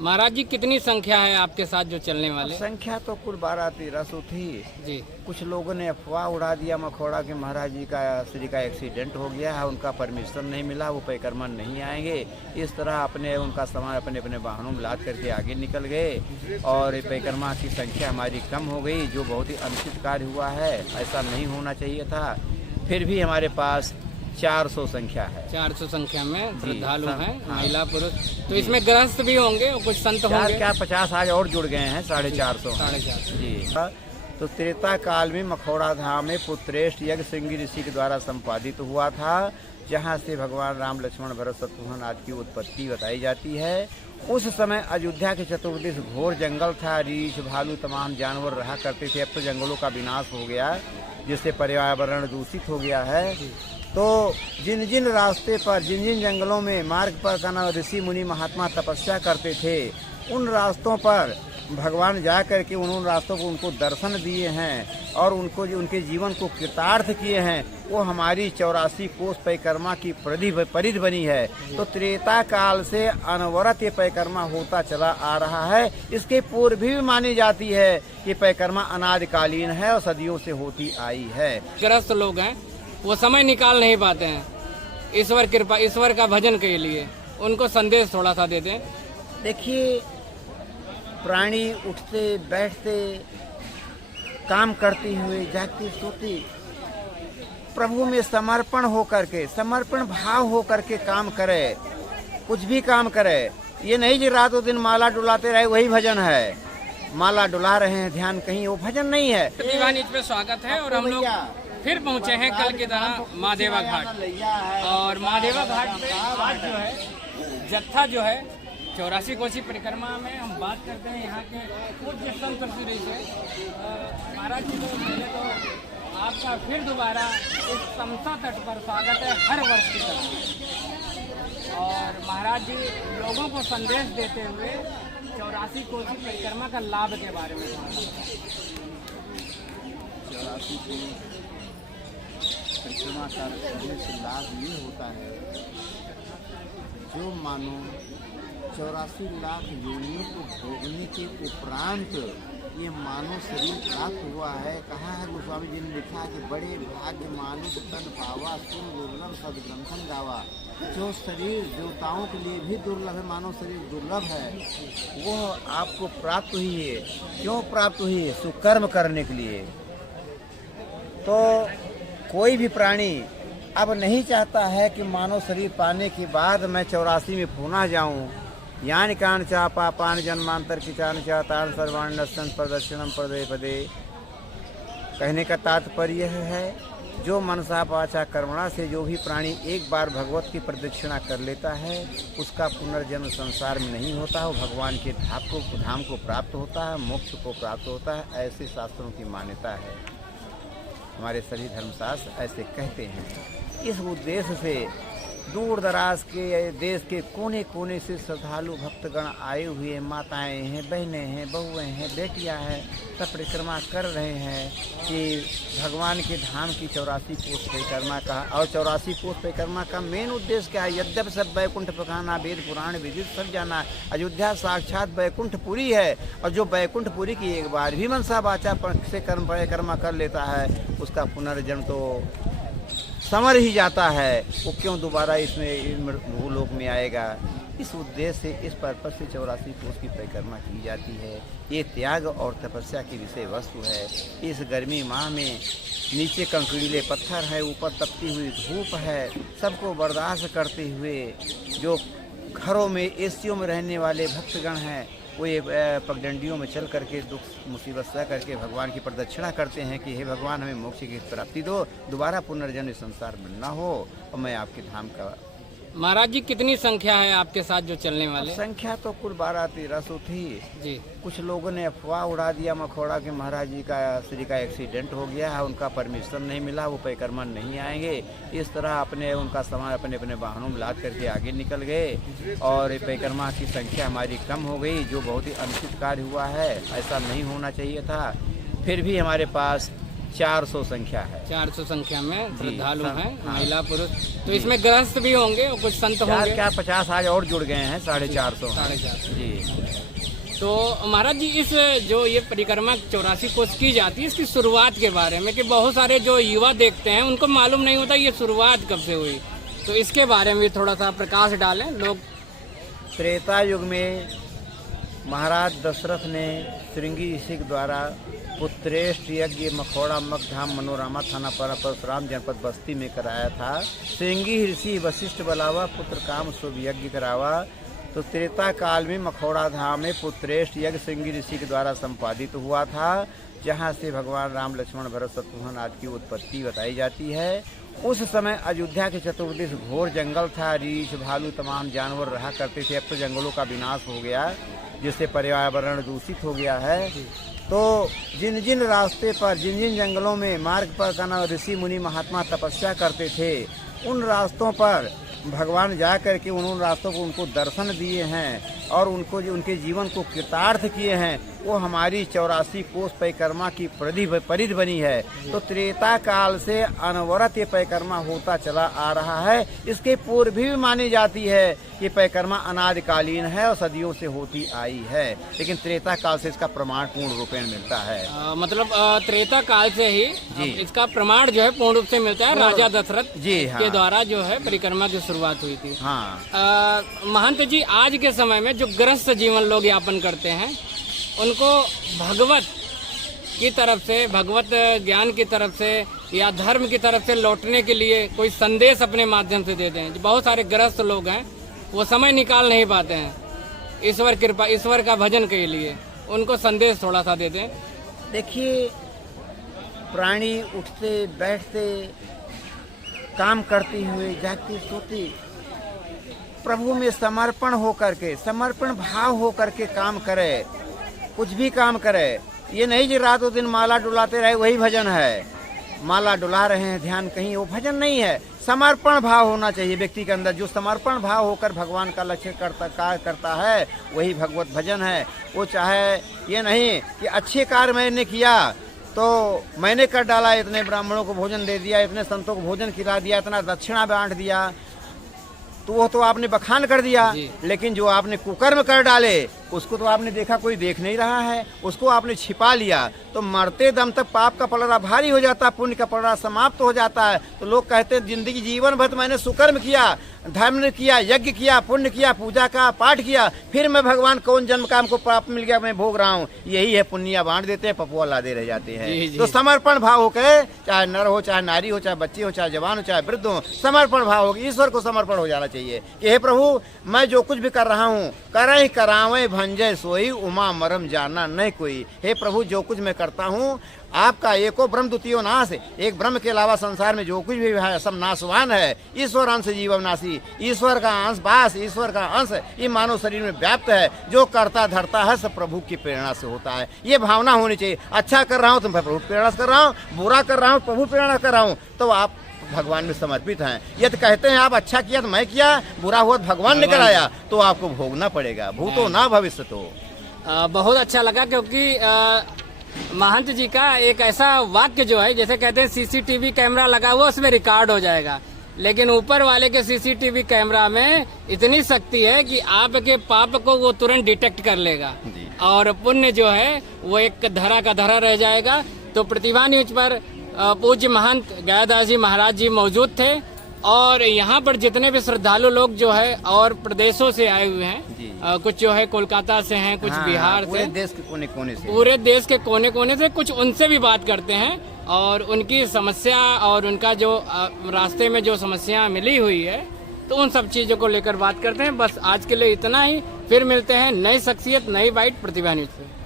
महाराज जी कितनी संख्या है आपके साथ जो चलने वाले? संख्या तो कुल 12-1300 थी जी। कुछ लोगों ने अफवाह उड़ा दिया मखौड़ा के महाराज जी का श्री का एक्सीडेंट हो गया है, उनका परमिशन नहीं मिला, वो परिक्रमा नहीं आएंगे। इस तरह अपने उनका सामान अपने अपने वाहनों में लाद करके आगे निकल गए और परिक्रमा की संख्या हमारी कम हो गई, जो बहुत ही अनुचित कार्य हुआ है। ऐसा नहीं होना चाहिए था। फिर भी हमारे पास 400 संख्या है। 400 संख्या में श्रद्धालु हैं, हाँ। महिला पुरुष। तो इसमें गृहस्थ भी होंगे और कुछ संत होंगे? क्या 50 आज और जुड़ गए हैं, 450 450 जी। तो त्रेता काल में मखौड़ा धाम में पुत्रेष्ठ यज्ञ सिंगी ऋषि के द्वारा संपादित हुआ था, जहाँ से भगवान राम लक्ष्मण भरत शत्रुघ्न आदि की उत्पत्ति बताई जाती है। उस समय अयोध्या के चतुर्दिश घोर जंगल था, रीछ भालू तमाम जानवर रहा करते थे। अब तो जंगलों का विनाश हो गया, जिससे पर्यावरण दूषित हो गया है। तो जिन जिन रास्ते पर जिन जिन जंगलों में मार्ग पर का ऋषि मुनि महात्मा तपस्या करते थे, उन रास्तों पर भगवान जा कर के उन रास्तों को उनको दर्शन दिए हैं और उनको उनके जीवन को कृतार्थ किए हैं। वो हमारी 84 कोस परिक्रमा की परिधि बनी है। तो त्रेता काल से अनवरत ये परिक्रमा होता चला आ रहा है। इसके पूर्व भी मानी जाती है कि परिक्रमा अनादिकालीन है और सदियों से होती आई है। गृहस्थ लोग हैं, वो समय निकाल नहीं पाते हैं ईश्वर कृपा, ईश्वर का भजन के लिए, उनको संदेश थोड़ा सा दे दें। देखिए, प्राणी उठते बैठते काम करते हुए जागते सोते प्रभु में समर्पण हो करके, समर्पण भाव हो करके काम करे, कुछ भी काम करे। ये नहीं कि रातों दिन माला डुलाते रहे वही भजन है। माला डुला रहे हैं, ध्यान कहीं, वो भजन नहीं है। दीवानी पे स्वागत है और हम लोग फिर पहुंचे हैं कल की तरह महादेवा घाट। और महादेवा घाट पे आज जो है जत्था जो है 84 कोसी परिक्रमा में हम बात करते हैं यहाँ के पूज्य संत श्री से। महाराज जी, तो पहले तो आपका फिर दोबारा इस समसा तट पर स्वागत है हर वर्ष की तरह। और महाराज जी लोगों को संदेश देते हुए 84 कोसी परिक्रमा का लाभ के बारे में। 84 परिक्रमा करने से लाभ ये होता है, जो मानो 84 लाख योनियों को भोगने के उपरांत ये मानव शरीर प्राप्त हुआ है। कहा है गोस्वामी जी ने लिखा कि बड़े भाग्य मानुष तन पावा, सुन दुर्लभ सदग्रंथन गावा। जो शरीर देवताओं के लिए भी दुर्लभ है, मानव शरीर दुर्लभ है, वो आपको प्राप्त हुई है। क्यों प्राप्त हुई है? सुकर्म करने के लिए। तो कोई भी प्राणी अब नहीं चाहता है कि मानव शरीर पाने के बाद मैं 84 में पुनः जाऊं। यान कान चा पापान जन्मांतर की चान चातान सर्वाण नशन प्रदर्शनम पदे पदे। कहने का तात्पर्य है, जो मनसा वाचा कर्मणा से जो भी प्राणी एक बार भगवत की प्रदक्षिणा कर लेता है, उसका पुनर्जन्म संसार में नहीं होता है। वो भगवान के धाम को प्राप्त होता है, मोक्ष को प्राप्त होता है। ऐसे शास्त्रों की मान्यता है, हमारे सभी धर्मशास्त्र ऐसे कहते हैं। इस उद्देश्य से दूर दराज के देश के कोने कोने से श्रद्धालु भक्तगण आए हुए हैं, माताएं हैं, बहनें हैं, बहुएं हैं, बेटियां हैं, सब परिक्रमा कर रहे हैं कि भगवान के धाम की 84 कोस परिक्रमा का। और 84 कोस परिक्रमा का मेन उद्देश्य क्या है? यद्यप सब बैकुंठ पखाना, वेद पुराण विदित सब जाना, अयोध्या साक्षात बैकुंठपुरी है। और जो बैकुंठपुरी की एक बार भी मनसा वाचा से कर्म परिक्रमा कर लेता है, उसका पुनर्जन्म तो समर ही जाता है। वो क्यों दोबारा इसमें भूलोक में आएगा? इस उद्देश्य से, इस पर्पज से 84 कोस की परिक्रमा की जाती है। ये त्याग और तपस्या की विषय वस्तु है। इस गर्मी माह में नीचे कंकड़ीले पत्थर है, ऊपर तपती हुई धूप है, सबको बर्दाश्त करते हुए जो घरों में एसियों में रहने वाले भक्तगण हैं, वो ये पगडंडियों में चल करके दुख मुसीबत सह करके भगवान की प्रदक्षिणा करते हैं कि हे भगवान, हमें मोक्ष की प्राप्ति दो, दोबारा पुनर्जन्म संसार में न हो और मैं आपके धाम का। महाराज जी कितनी संख्या है आपके साथ जो चलने वाले? संख्या तो कुल 12-1300 थी जी। कुछ लोगों ने अफवाह उड़ा दिया मखौड़ा के महाराज जी का श्री का एक्सीडेंट हो गया है, उनका परमिशन नहीं मिला, वो परिक्रमा नहीं आएंगे। इस तरह अपने उनका सामान अपने अपने वाहनों में लाद करके आगे निकल गए और परिक्रमा की संख्या हमारी कम हो गई, जो बहुत ही अनुचित कार्य हुआ है। ऐसा नहीं होना चाहिए था। फिर भी हमारे पास 400 संख्या है। 400 संख्या में श्रद्धालु सब, हैं, हाँ। महिला पुरुष। तो इसमें गृहस्थ भी होंगे और कुछ संत होंगे। क्या 50 आज और जुड़ गए हैं, 450 450 जी। तो महाराज जी, इस जो ये परिक्रमा 84 कोस की जाती है, इसकी शुरुआत के बारे में, कि बहुत सारे जो युवा देखते हैं उनको मालूम नहीं होता ये शुरुआत कब से हुई, तो इसके बारे में थोड़ा सा प्रकाश डालें लोग। त्रेता युग में महाराज दशरथ ने श्रृंगी ऋषि के द्वारा पुत्रेष्ट यज्ञ मखौड़ा मगधाम मनोरमा थाना परशुराम जनपद बस्ती में कराया था। श्रृंगी ऋषि वशिष्ठ बलावा पुत्र काम शुभ यज्ञ करावा। तो त्रेता काल में मखौड़ा धाम में पुत्रेष्ट यज्ञ श्रृंगी ऋषि के द्वारा संपादित हुआ था, जहाँ से भगवान राम लक्ष्मण भरत शत्रुघ्न आदि की उत्पत्ति बताई जाती है। उस समय अयोध्या के चतुर्दिश घोर जंगल था, रीछ भालू तमाम जानवर रहा करते थे। अब तो जंगलों का विनाश हो गया, जिससे पर्यावरण दूषित हो गया है। तो जिन जिन रास्ते पर, जिन जिन जंगलों में मार्ग पर का ऋषि मुनि महात्मा तपस्या करते थे, उन रास्तों पर भगवान जा करके उन रास्तों को उनको दर्शन दिए हैं और उनको जो उनके जीवन को कृतार्थ किए हैं, वो हमारी 84 कोस परिक्रमा की परिधि बनी है। तो त्रेता काल से अनवरत ये परिक्रमा होता चला आ रहा है। इसके पूर्व भी मानी जाती है कि परिक्रमा अनादिकालीन है और सदियों से होती आई है, लेकिन त्रेता काल से इसका प्रमाण पूर्ण रूपेण मिलता है। मतलब त्रेता काल से ही इसका प्रमाण जो है पूर्ण रूप से मिलता है। राजा दशरथ जी हाँ। के द्वारा जो है परिक्रमा की शुरुआत हुई थी। हाँ। महंत जी, आज के समय में जो गृहस्थ जीवन लोग यापन करते हैं, उनको भगवत की तरफ से, भगवत ज्ञान की तरफ से या धर्म की तरफ से लौटने के लिए कोई संदेश अपने माध्यम से देते हैं। बहुत सारे गृहस्थ लोग हैं, वो समय निकाल नहीं पाते हैं ईश्वर कृपा, ईश्वर का भजन के लिए, उनको संदेश थोड़ा सा देते हैं। देखिए, प्राणी उठते बैठते काम करते हुए जागते सोते प्रभु में समर्पण हो करके, समर्पण भाव हो करके काम करे, कुछ भी काम करे। ये नहीं कि रातों दिन माला डुलाते रहे वही भजन है। माला डुला रहे हैं, ध्यान कहीं, वो भजन नहीं है। समर्पण भाव होना चाहिए व्यक्ति के अंदर। जो समर्पण भाव होकर भगवान का लक्ष्य कार्य करता है, वही भगवत भजन है। वो चाहे ये नहीं कि अच्छे कार्य मैंने किया तो मैंने कर डाला, इतने ब्राह्मणों को भोजन दे दिया, इतने संतों को भोजन खिला दिया, इतना दक्षिणा बांट दिया, तो वो तो आपने बखान कर दिया। लेकिन जो आपने कुकर्म कर डाले, उसको तो आपने देखा कोई देख नहीं रहा है, उसको आपने छिपा लिया, तो मरते दम तक पाप का पलड़ा भारी हो जाता है, पुण्य का पलड़ा समाप्त हो जाता है। तो लोग कहते हैं जिंदगी जीवन भर मैंने सुकर्म किया, धर्म किया, यज्ञ किया, पुण्य किया, पूजा का पाठ किया, फिर मैं भगवान कौन जन्म काम को प्राप्त मिल गया, मैं भोग रहा हूँ। यही है, पुण्य बांट देते हैं, पपुआ लादे रह जाते हैं। तो समर्पण भाव होकर, चाहे नर हो, चाहे नारी हो, चाहे बच्चे हो, चाहे जवान हो, चाहे वृद्ध हो, समर्पण भाव होगी। ईश्वर को समर्पण हो जाना चाहिए कि हे प्रभु, मैं जो कुछ भी कर रहा हूँ, करई करावे भंजय सोई, उमा मरम जाना नहीं कोई। हे प्रभु, जो कुछ मैं करता हूँ आपका एको ब्रह्म द्वितीयो नाश, एक ब्रह्म के अलावा संसार में जो कुछ भी है सब नाशवान है। ईश्वर अंश जीव नाशी, ईश्वर का अंश बास, ईश्वर का अंश ये मानव शरीर में व्याप्त है। जो करता धरता है सब प्रभु की प्रेरणा से होता है। ये भावना होनी चाहिए। अच्छा कर रहा हूँ तो मैं प्रभु प्रेरणा से कर रहा हूँ, बुरा कर रहा हूँ प्रभु प्रेरणा कर रहा हूँ, तो आप भगवान में समर्पित हैं। यदि कहते हैं आप अच्छा किया तो मैं किया, बुरा हुआ तो भगवान ने कराया, तो आपको भोगना पड़ेगा। भूतो ना भविष्य तो। बहुत अच्छा लगा, क्योंकि महंत जी का एक ऐसा वाक्य जो है, जैसे कहते हैं सीसीटीवी कैमरा लगा हुआ उसमें रिकॉर्ड हो जाएगा, लेकिन ऊपर वाले के सीसीटीवी कैमरा में इतनी शक्ति है कि आपके पाप को वो तुरंत डिटेक्ट कर लेगा और पुण्य जो है वो एक धरा का धरा रह जाएगा। तो प्रतिभा न्यूज पर पूज्य महंत गयादास जी महाराज जी मौजूद थे और यहाँ पर जितने भी श्रद्धालु लोग जो है और प्रदेशों से आए हुए हैं, कुछ जो है कोलकाता से हैं, कुछ बिहार से, पूरे देश के कोने कोने से, पूरे देश के कोने कोने से, कुछ उनसे भी बात करते हैं और उनकी समस्या और उनका जो रास्ते में जो समस्या मिली हुई है, तो उन सब चीजों को लेकर बात करते हैं। बस आज के लिए इतना ही, फिर मिलते हैं नई शख्सियत, नई बाइट प्रतिभा न्यूज पे।